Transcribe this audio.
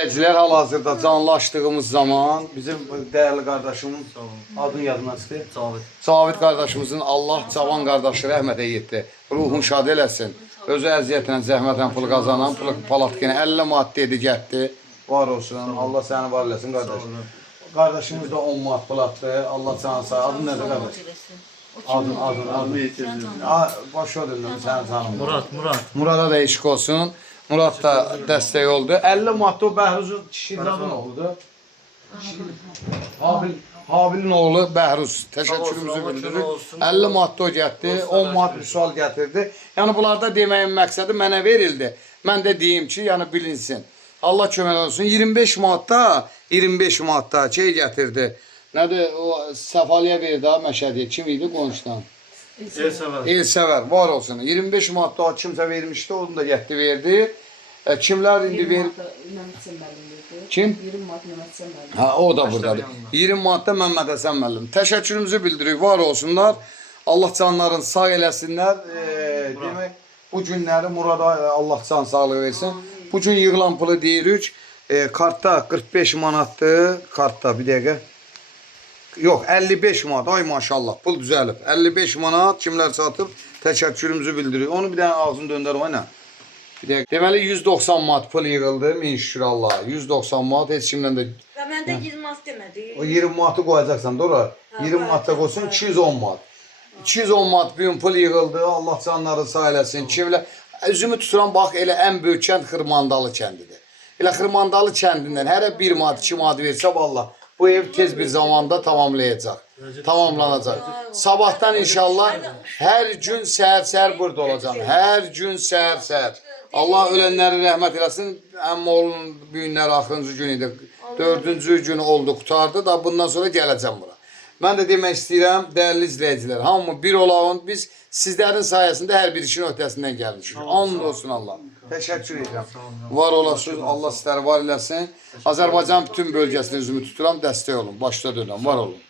Əzizlər, hal-hazırda canlaşdığımız zaman bizim dəyərli qardaşımın adını yadına çıxdı. Cavid qardaşımızın Allah cavan qardaşı rəhmətə yetdi. Ruhun şad eləsin. Özü əziyyətlə, zəhmətlə pul qazanan, palatkini 50 manat dedi getdi. Var olsun. Allah səni var eləsin qardaşım. Qardaşımız da 10 manat pulatdı. Allah canı sağ. Adın nədir qardaş? Adın. Başa döndüm səni tanımıyorum. Murada da eşik olsun. Murad da dəstək oldu. 50 manat o Bəhruzun kişinin oldu. Habilin oğlu Bəhruz. Təşəkkürümüzü bildiririk. 50 manat o getdi. 10 manat bir sual gətirdi. Yəni bunlarda deməyin məqsədi mənə verildi. Mən də deyim ki, yəni bilinsin. Allah kömək olsun. 25 manatda şey gətirdi. Nədir? O Səfaliyə verdi ha Məşədiyə. Kim idi qonşudan? Elsəvər. Var olsun. 25 manatda kimsə vermişdi. Onu da getdi verdi. Kimlər indi verib? Kim? 20 manat Mehmet Səməlim. Ha, o da buradadır. 20 manatda Məhəmməd Həsən müəllim. Təşəkkürümüzü bildiririk. Var olsunlar. Allah canlarını sağ eləsinlər. Demək, bu günləri Murada Allah can sağlığı versin. Bu gün yığılan pulu deyirik. Kartda 45 manatdır. Kartda bir dəqiqə. Yox, 55 manat. Ay maşallah. Pul düzəlib. 55 manat kimlər satıb? Təşəkkürümüzü bildiririk. Onu bir dənə ağzını döndərəm ayna. Bir dəqiqə. Deməli 190 manat pul yığıldı. Min şükür Allah. 190 manat heç kimdən də. Və məndə 20 manat demədi. O 20 manatı qoyacaqsan da ora. 20 manatda qoysun 210 manat. 210 manat bir pul yığıldı. Allah canları sağ eləsin. Kimlə üzümü tuturam bax elə ən böyük kənd Xırmandalı kəndidir. Elə Xırmandalı kəndindən hərə 1 manat, 2 manat versə vallah bu ev tez bir zamanda tamamlayacaq. Tamamlanacaq. Sabahdan inşallah hər gün səhər-səhər burada olacağam. Hər gün səhər-səhər. Allah ölənləri rəhmət eləsin. Əmim oğlunun büyünləri axırıncı gün idi. 4-cü gün oldu, qutardı da bundan sonra gələcəm bura. Mən də demək istəyirəm, dəyərli izləyicilər, hamı bir olağın, biz sizlərin sayəsində hər bir işin öhdəsindən gəlmişik. And olsun Allah. Təşəkkür edirəm. Var olasınız, Allah sizləri var eləsin. Azərbaycan bütün bölgəsində üzümü tuturam, dəstək olun, başda dönəm, var olun.